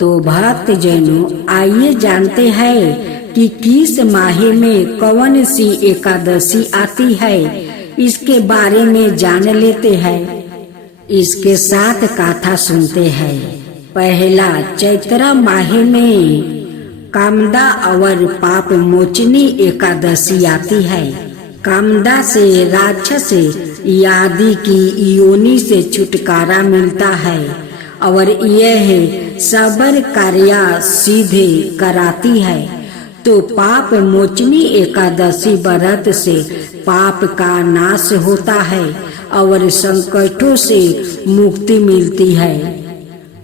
तो भक्त जनों, आइए जानते हैं कि किस माह में कौन सी एकादशी आती है। इसके बारे में जान लेते हैं। इसके साथ कथा सुनते हैं। पहला, चैत्र माह में कामदा और पाप मोचनी एकादशी आती है। कामदा से राक्षस आदि की योनि से छुटकारा मिलता है और यह सबर कार्य सीधे कराती है। तो पाप मोचनी एकादशी व्रत से पाप का नाश होता है और संकटों से मुक्ति मिलती है।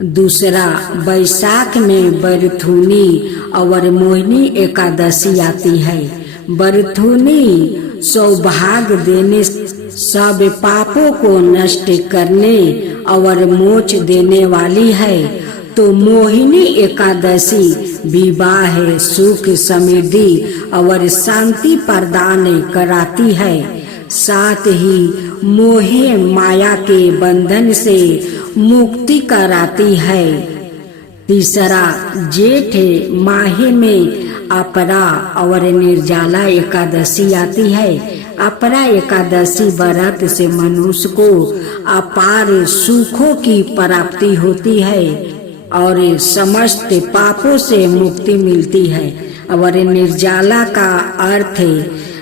दूसरा, बैसाख में बरथुनी और मोहिनी एकादशी आती है। बरथुनी सौभाग्य देने, सब पापों को नष्ट करने और मोक्ष देने वाली है। तो मोहिनी एकादशी विवाह, सुख, समृद्धि और शांति प्रदान कराती है। साथ ही मोह माया के बंधन से मुक्ति कराती है। तीसरा, जेठ माह में अपरा और निर्जला एकादशी आती है। अपरा एकादशी व्रत से मनुष्य को अपार सुखों की प्राप्ति होती है और समस्त पापों से मुक्ति मिलती है। और निर्जला का अर्थ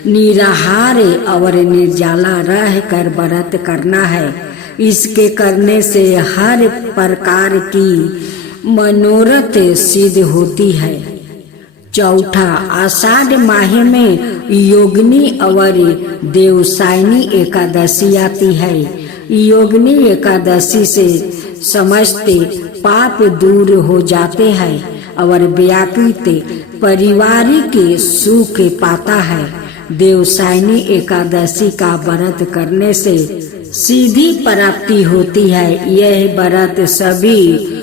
निराहार और निर्जला रह कर व्रत करना है। इसके करने से हर प्रकार की मनोरथ सिद्ध होती है। चौथा, आषाढ़ माह में योगिनी और देवसायनी एकादशी आती है। योगिनी एकादशी से समस्त पाप दूर हो जाते हैं और व्यापृत पारिवारिक सुख पाता है। देवसायनी एकादशी का व्रत करने से सीधी प्राप्ति होती है। यह व्रत सभी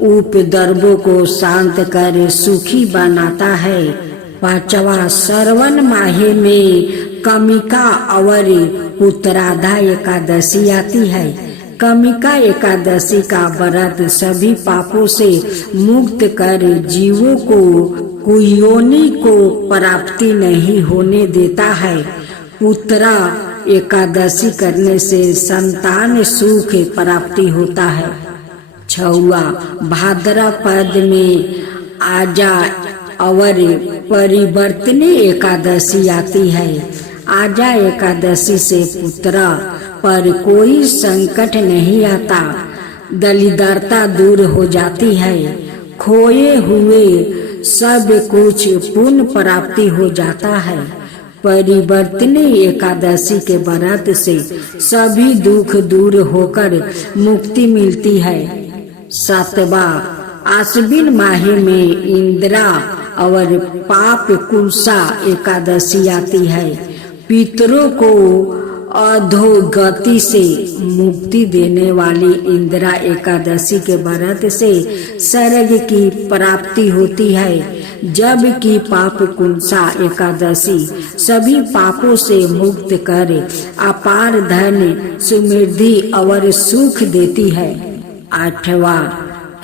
उपद्रवों को शांत कर सुखी बनाता है। पांचवा, श्रवण माह में कमिका और उत्तराधा एकादशी आती है। कमिका एकादशी का व्रत सभी पापों से मुक्त कर जीवों को कुयोनि को प्राप्ति नहीं होने देता है। उत्तरा एकादशी करने से संतान सुख प्राप्ति होता है। छवा, भाद्रपद में आजा और परिवर्तनी एकादशी आती है। आजा एकादशी से पुत्र पर कोई संकट नहीं आता। दरिद्रता दूर हो जाती है। खोए हुए सब कुछ पुण्य प्राप्ति हो जाता है। परिवर्तनी एकादशी के व्रत से सभी दुख दूर होकर मुक्ति मिलती है। सातवा, आश्विन माह में इंदिरा और पाप कुंसा एकादशी आती है। पितरों को अधोगति से मुक्ति देने वाली इंदिरा एकादशी के व्रत से स्वर्ग की प्राप्ति होती है। जबकि पाप कुंसा एकादशी सभी पापों से मुक्त कर अपार धन, समृद्धि और सुख देती है। आठवा,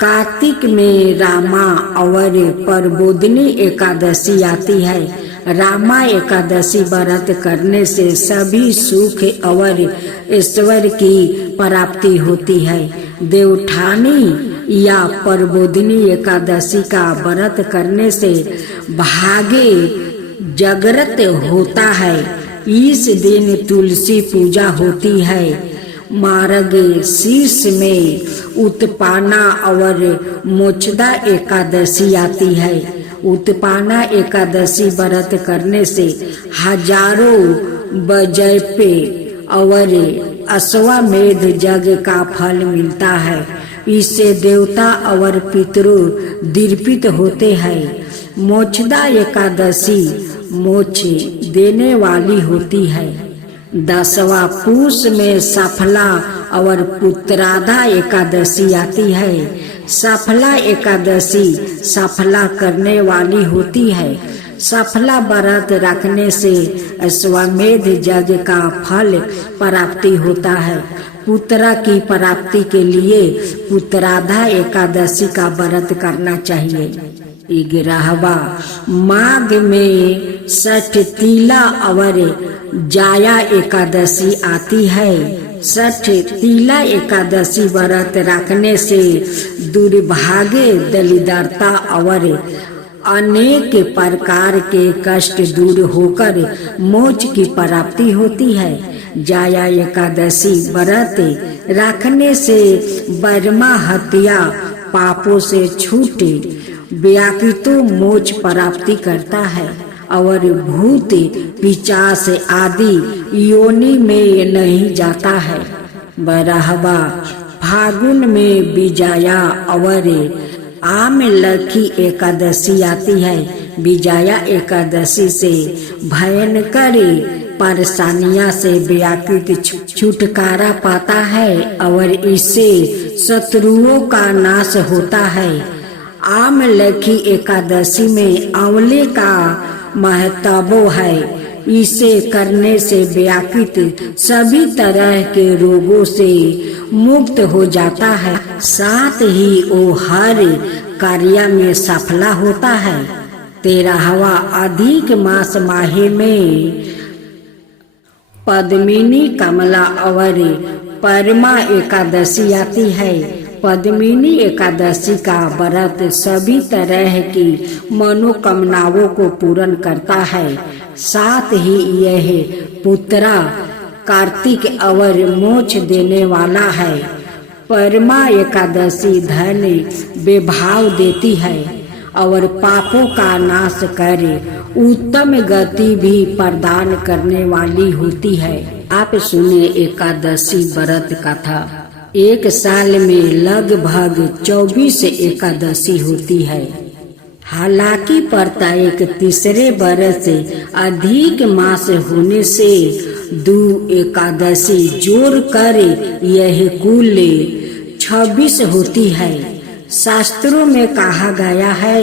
कार्तिक में रामा और प्रबोधिनी एकादशी आती है। रामा एकादशी व्रत करने से सभी सुख और ईश्वर की प्राप्ति होती है। देवठानी या प्रबोधिनी एकादशी का व्रत करने से भाग्य जागृत होता है। इस दिन तुलसी पूजा होती है। मार्ग शीर्ष में उत्पाना और मोक्षदा एकादशी आती है। उत्पाना एकादशी व्रत करने से हजारों बजैपे और अश्वमेध यज्ञ का फल मिलता है। इससे देवता और पितरों दीर्पित होते हैं। मोक्षदा एकादशी मोक्ष देने वाली होती है। 10वां, पूष में सफला और पुत्राधा एकादशी आती है। सफला एकादशी सफला करने वाली होती है। सफला व्रत रखने से अश्वमेध यज्ञ का फल प्राप्ति होता है। पुत्रा की प्राप्ति के लिए पुत्राधा एकादशी का व्रत करना चाहिए। 11वां, माघ में षठ तीला और जाया एकादशी आती है। षठ तीला एकादशी व्रत रखने से दुर्भाग्य, दरिद्रता और अनेक प्रकार के कष्ट दूर होकर मोक्ष की प्राप्ति होती है। जाया एकादशी व्रत रखने से बर्मा हत्या पापों से छूटे व्याकृतो मोक्ष प्राप्ति करता है और भूत पिशाच आदि योनि में नहीं जाता है। 12वां, फागुन में विजया और आम लखी एकादशी आती है। विजया एकादशी से भयंकर परेशानियां से व्याकृत छुटकारा पाता है और इससे शत्रुओं का नाश होता है। आम लखी एकादशी में आंवले का महत्व है। इसे करने से व्याकृत सभी तरह के रोगों से मुक्त हो जाता है, साथ ही वो हर कार्य में सफला होता है। 13वां, अधिक मास माहे में पद्मिनी, कमला और परमा एकादशी आती है। पद्मिनी एकादशी का व्रत सभी तरह की मनोकामनाओं को पूर्ण करता है, साथ ही यह पुत्रा कार्तिक और मोक्ष देने वाला है। परमा एकादशी धन विभाव देती है और पापों का नाश कर उत्तम गति भी प्रदान करने वाली होती है। आप सुने एकादशी व्रत कथा। एक साल में लगभग 24 एकादशी होती है। हालांकि प्रत्येक तीसरे वर्ष से अधिक मास होने से 2 एकादशी जोड़ कर यह कुल 26 होती है। शास्त्रों में कहा गया है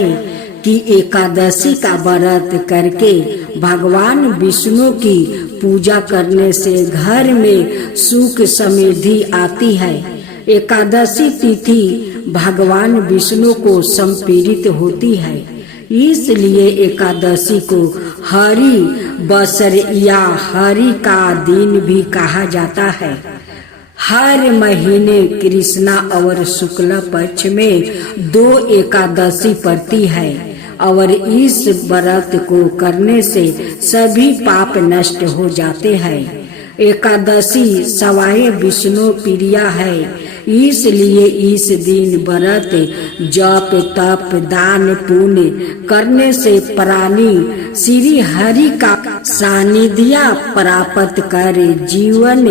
कि एकादशी का व्रत करके भगवान विष्णु की पूजा करने से घर में सुख समृद्धि आती है। एकादशी तिथि भगवान विष्णु को समर्पित होती है, इसलिए एकादशी को हरि बसर या हरि का दिन भी कहा जाता है। हर महीने कृष्णा और शुक्ल पक्ष में 2 एकादशी पड़ती है और इस व्रत को करने से सभी पाप नष्ट हो जाते हैं। एकादशी सवाए विष्णु प्रिया है, इसलिए इस दिन व्रत जप तप दान पुण्य करने से प्राणी श्री हरि का सानिध्य प्राप्त कर जीवन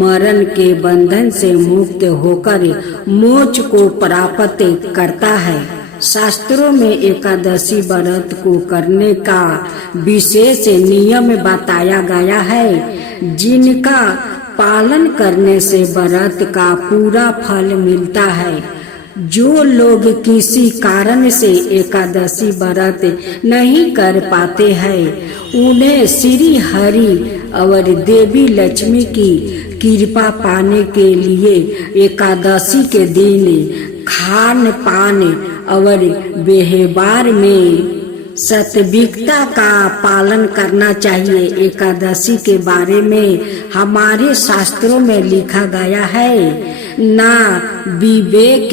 मरण के बंधन से मुक्त होकर मोक्ष को प्राप्त करता है। शास्त्रों में एकादशी व्रत को करने का विशेष नियम बताया गया है, जिनका पालन करने से व्रत का पूरा फल मिलता है। जो लोग किसी कारण से एकादशी व्रत नहीं कर पाते हैं, उन्हें श्री हरि और देवी लक्ष्मी की कृपा पाने के लिए एकादशी के दिन खान पान और व्यवहार में सात्विकता का पालन करना चाहिए। एकादशी के बारे में हमारे शास्त्रों में लिखा गया है, ना विवेक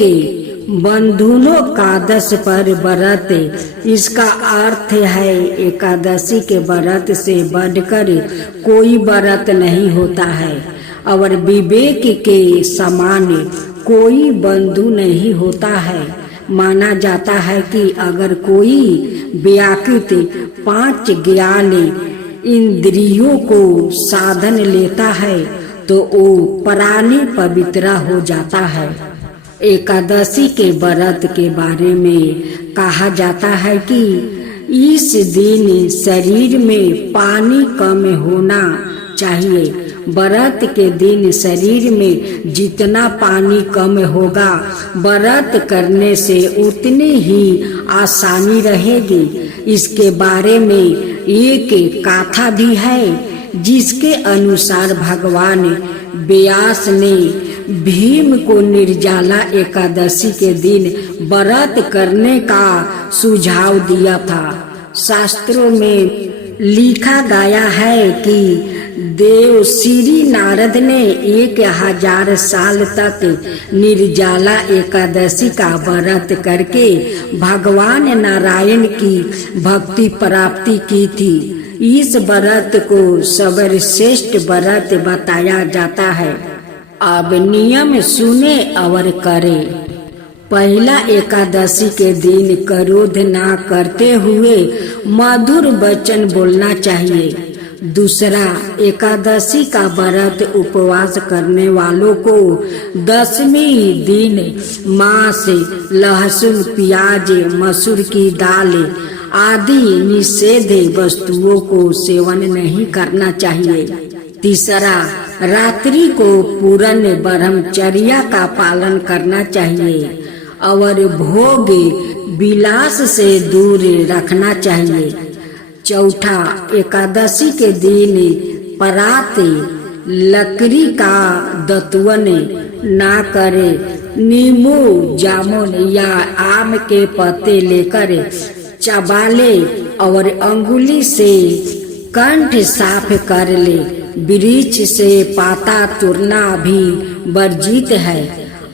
बंधुनों का 10 पर व्रत। इसका अर्थ है एकादशी के व्रत से बढ़कर कोई व्रत नहीं होता है और विवेक के समान कोई बंधु नहीं होता है। माना जाता है कि अगर कोई व्याकृत 5 ज्ञान इंद्रियों को साधन लेता है तो वो प्राणी पवित्र हो जाता है। एकादशी के व्रत के बारे में कहा जाता है कि इस दिन शरीर में पानी कम होना चाहिए। व्रत के दिन शरीर में जितना पानी कम होगा, व्रत करने से उतनी ही आसानी रहेगी। इसके बारे में एक कथा भी है जिसके अनुसार भगवान व्यास ने भीम को निर्जला एकादशी के दिन व्रत करने का सुझाव दिया था। शास्त्रों में लिखा गया है कि देव श्री नारद ने 1000 साल तक निर्जला एकादशी का व्रत करके भगवान नारायण की भक्ति प्राप्ति की थी। इस व्रत को सर्वश्रेष्ठ व्रत बताया जाता है। अब नियम सुने और करें। पहला, एकादशी के दिन क्रोध ना करते हुए मधुर वचन बोलना चाहिए। दूसरा, एकादशी का व्रत उपवास करने वालों को 10वें दिन मांस, लहसुन, प्याज, मसूर की दाल आदि निषेध वस्तुओं को सेवन नहीं करना चाहिए। तीसरा, रात्रि को पूर्ण ब्रह्मचर्या का पालन करना चाहिए और भोग विलास से दूर रखना चाहिए। चौथा, एकादशी के दिन परात लकड़ी का दतवन ना करे। नींबू, जामुन या आम के पत्ते लेकर चबाले और अंगुली से कंठ साफ कर ले। वृक्ष से पाता तोड़ना भी वर्जित है।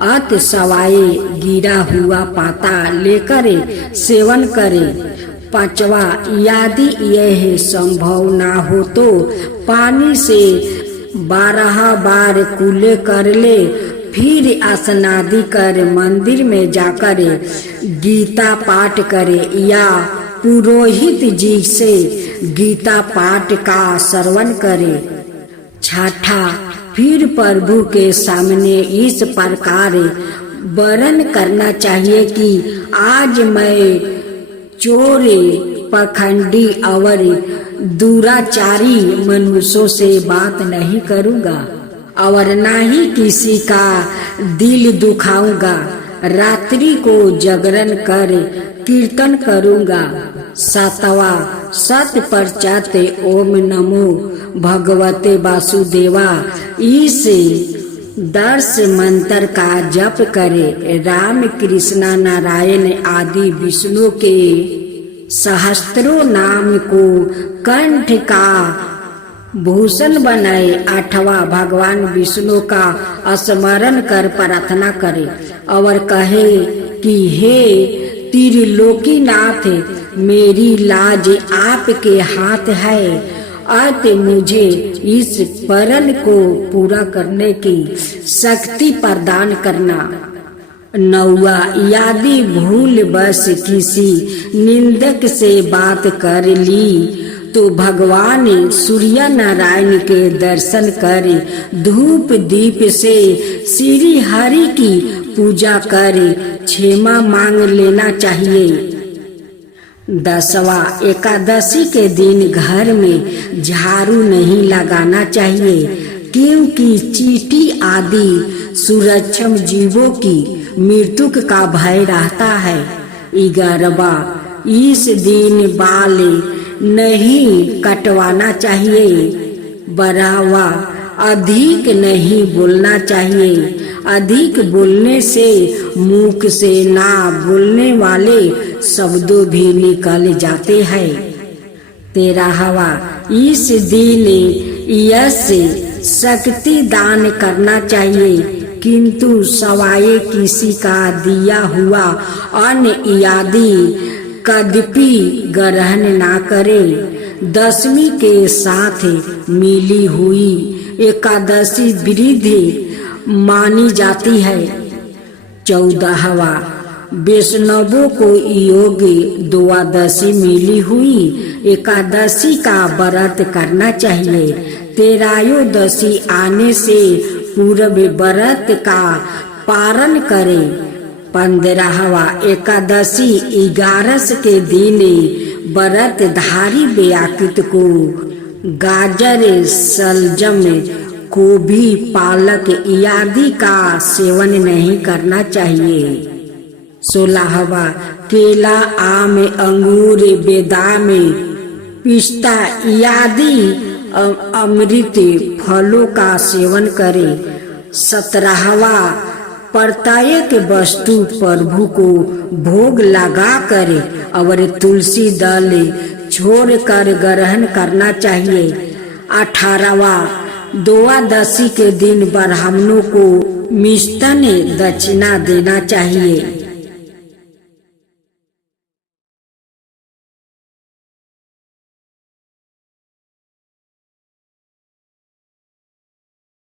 अत सवाए गिरा हुआ पाता लेकर सेवन करे। पांचवा, यदि यह संभव ना हो तो पानी से 12 बार कुल्ले कर ले। फिर स्नादि कर मंदिर में जाकर गीता पाठ करे या पुरोहित जी से गीता पाठ का श्रवण करे। छठा, फिर प्रभु के सामने इस प्रकार वर्ण करना चाहिए कि आज मैं चोर, पखंडी और दुराचारी मनुष्यों से बात नहीं करूँगा और न ही किसी का दिल दुखाऊंगा। रात्रि को जागरण कर कीर्तन करूँगा। सातवां, सत परचात ओम नमो भगवते वासुदेवा इस 10 मंत्र का जप करे। राम, कृष्ण, नारायण आदि विष्णु के सहस्त्रों नाम को कंठ का भूषण बनाए। 8वां, भगवान विष्णु का स्मरण कर प्रार्थना करे और कहे कि हे त्रिलोकीनाथ, मेरी लाज आपके हाथ है। अत मुझे इस प्रण को पूरा करने की शक्ति प्रदान करना। 9वां, यदि भूल बस किसी निंदक से बात कर ली तो भगवान सूर्य नारायण के दर्शन कर धूप दीप से श्री हरि की पूजा कर क्षमा मांग लेना चाहिए। 10वां, एकादशी के दिन घर में झाड़ू नहीं लगाना चाहिए क्योंकि चींटी आदि सूक्ष्म जीवों की मृत्यु का भय रहता है। 11वां, इस दिन बाल नहीं कटवाना चाहिए। 12वां, अधिक नहीं बोलना चाहिए। अधिक बोलने से मुख से ना बोलने वाले शब्दों भी निकल जाते हैं। 13वां, इस दिन यश शक्ति दान करना चाहिए किंतु सवाए किसी का दिया हुआ अन्न आदि कदापि ग्रहण ना करे। 10वीं के साथ मिली हुई एकादशी वृद्धि मानी जाती है। 14वां, वैष्णवों को योग्य द्वादशी मिली हुई एकादशी का व्रत करना चाहिए। त्रयोदशी आने से पूर्व व्रत का पारण करे। 15वां, एकादशी 11 के दिन व्रत धारी व्याकृत को गाजर, सलजम, गोभी, पालक आदि का सेवन नहीं करना चाहिए। 16वां, केला, आम, अंगूर, बादाम, पिस्ता आदि अमृत फलों का सेवन करे। 17वां प्रत्येक वस्तु प्रभु को भोग लगा करे और तुलसी दल छोड़कर ग्रहण करना चाहिए। 18वां द्वादशी के दिन ब्राह्मणों को मिष्टान दक्षिणा देना चाहिए।